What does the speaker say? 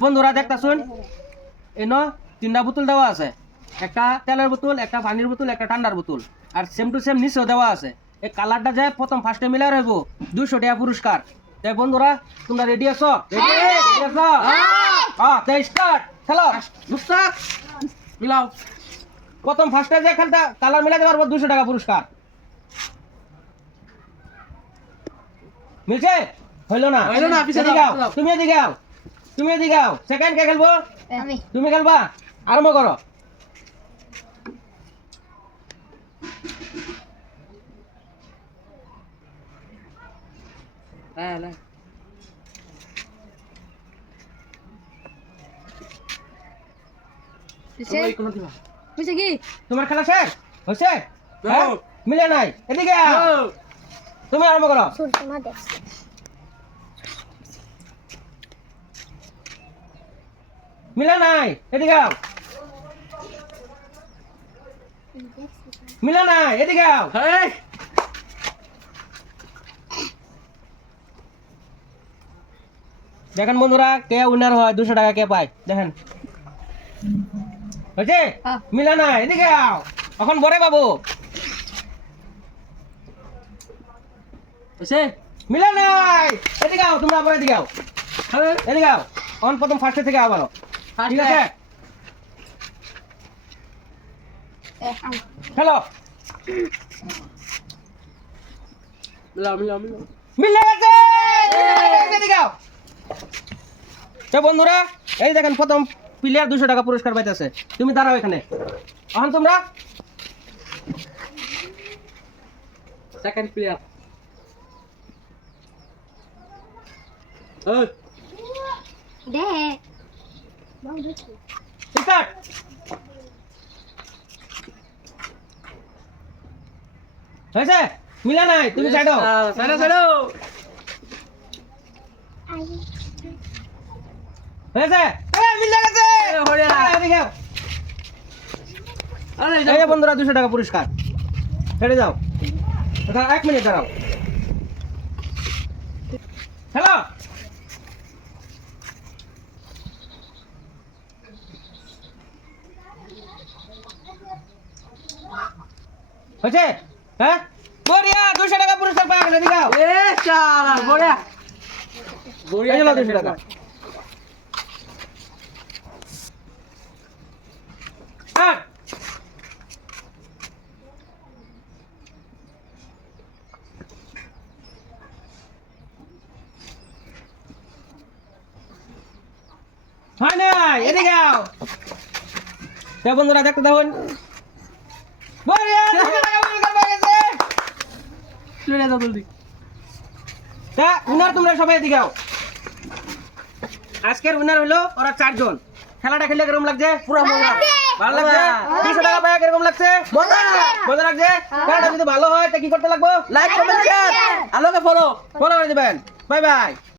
বন্ধুরা দেখতাছুন এনো তিনটা বোতল দেওয়া আছে, একটা তেলের বোতল, একটা পানির বোতল, একটা ঠান্ডার বোতল, আর সেম টু সেম নিচেও দেওয়া আছে। এই কালারটা যায় প্রথম ফার্স্টে মিলাই রইব 200 টাকা পুরস্কার। তাই বন্ধুরা তোমরা রেডি আছো? রেডি আছো? হ্যাঁ তাই স্টার্ট খেলো। স্টার্ট মিলাও। প্রথম ফার্স্টে যে খেলটা কালার মিলাতে পারবো 200 টাকা পুরস্কার। মিলছে? হইলো না পিছে যাও, তুমি এদিকে যাও, তুমি এদিকে যাও। সেকেন্ড কে খেলবো? আমি তুমি খেলবা? আরম্ভ করো। বুঝছে কি তোমার খেলা শেষ হয়েছে? হ্যাঁ? মিলে নাই, এদিকে আও। তুমি আরম্ভ করো। মিলে নাই, এদিকে আও। মিলে নাই, এদিকে আও। দেখেন বন্ধুরা কে উইনার হয়, 200 টাকা কে পায় দেখেন। হয়েছে? হ্যাঁ। মিলে নাই, এদিকে আও। এখন বড়ে বাবু মিলে নাই, এদিকে আও। তোমরা আবার এদিকে আও, এদিকে আও। এখন প্রথম ফার্স্টে থেকে আবারও, ঠিক আছে? হ্যালো মিলে গেছে, এদিকে আও। তো বন্ধুরা এই দেখেন প্রথম প্লেয়ার 200 টাকা পুরস্কার পাইতেছে। তুমি দাঁড়াও এখানে। এখন তোমরা সেকেন্ড প্লেয়ার। They start. হয়েছে? মিলা নাই, তুমি সাইডো সাইডো সাইডো। হয়েছে? মিলে গেছে, এদিকে আও। এই যে বন্ধুরা 200 টাকা পুরস্কার। ছেড়ে যাও, 1 মিনিট দাঁড়াও। হ্যালো হয়েছে? হ্যাঁ বড়িয়া 200 টাকা পুরস্কার পাওয়া গেল, দিগাও। বড়িয়া বড়িয়া 200 টাকা। হ্যাঁ হয় নাই, এদিকে আও। তা বন্ধুরা দেখতে দেখুন, বড়িয়া 200 টাকা পুরস্কার পেয়ে গেছে। চলে যাও জলদি। তা উনার তোমরা সবাই এদিকে আও। আজকের উইনার হলো ওরা 4 জন। খেলাটা খেলে কিরকম লাগছে? পুরো মজা, ভালো লাগছে? 200 টাকা পায় কিরকম লাগছে? মজা, মজা লাগছে? খেলাটা যদি ভালো হয় তা কি করতে লাগবে? লাইক কমেন্ট শেয়ার, আলোকে ফলো করে দিবেন। Bye bye.